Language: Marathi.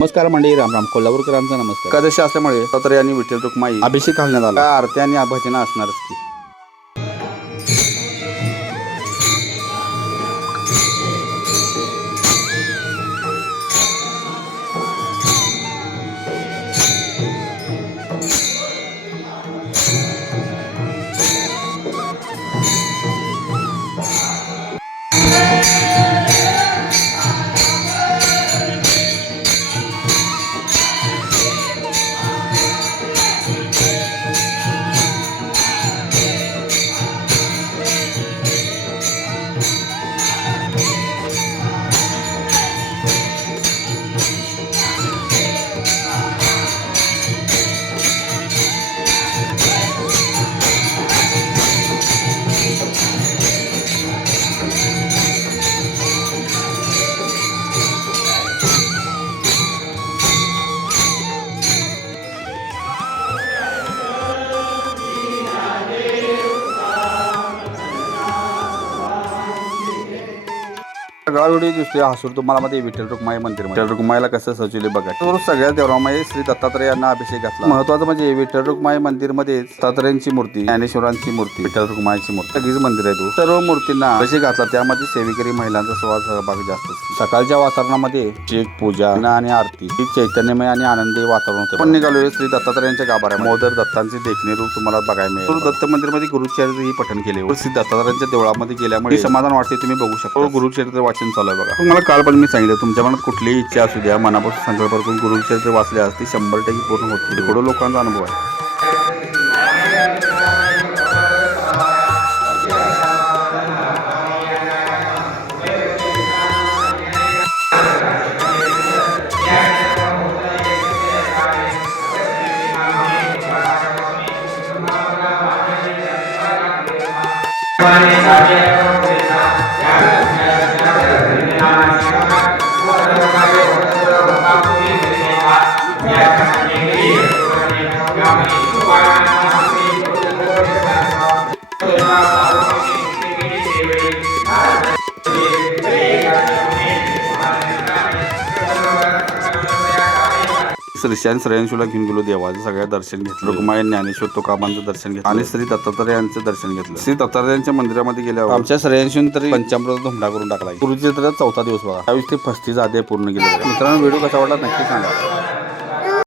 नमस्कार मंडळी, राम राम. कोल्हापूरकरांचा नमस्कार. एकादशी असल्यामुळे दत्तात्रय आणि विठ्ठल रुक्माई अभिषेक घालण्यात आला. आरती आणि भजन असणारच की. गावडी दिसतोय हसूर तुम्हाला मध्ये विठ्ठल रुक्माई मंदिर. विठ्ठल रुक्माईला कसं सजवले बघा. तर सगळ्या देवरामाई श्री दत्तात्रय यांना अभिषेक घातला. महत्वाचं म्हणजे विठ्ठल रुक्माई मंदिर मध्ये दत्तात्रयांची मूर्ती, ज्ञानेश्वरांची मूर्ती, विठ्ठल रुक्माईची मूर्ती, सगळीच मंदिर आहे. सर्व मूर्तींना अभिषेक घातला. त्यामध्ये सेवेकरी महिलांचा सहभाग जास्त असतो. सकाळच्या वातावरणामध्ये शेक पूजा आणि आरती ही चैतन्यमय आणि आनंदी वातावरण होते. पण निघालोय श्री दत्तात्रयांच्या गाभाऱ्यात. मोदर दत्तांचे देखणे रूप तुम्हाला बघायला मिळेल. दत्त मंदिर मध्ये गुरुचरित्र ही पठण केले. श्री दत्तात्रयांच्या देवळामध्ये गेल्यामुळे समाधान वाटते. तुम्ही बघू शकता गुरुचरित्र वाचन चालू आहे बघा. तुम्हाला काल पण मी सांगितलं, तुमच्या मनात कुठलीही इच्छा असू द्या, मनापासून संकल्प करून गुरुचरित्र वाचल्यास ती 100% पूर्ण होते. थोडं लोकांचा अनुभव आहे. श्रेयांशूला घेऊन गेलो. देवाचं सगळ्या दर्शन घेतलं. रुक्माई, ज्ञानेश्वर, तुकाबांचं दर्शन घेतलं आणि श्री दत्तात्रय यांचं दर्शन घेतलं. श्री दत्तात्रयांच्या मंदिरामध्ये गेल्यावर आमच्या श्रेयांशून तरी पंचामृत धुमडा करून टाकला. गुरुचरित्राचा 4था दिवस बघा. 24 ते 35 अध्याय पूर्ण केले. मित्रांनो, व्हिडिओ कसा वाटला नक्की सांगा.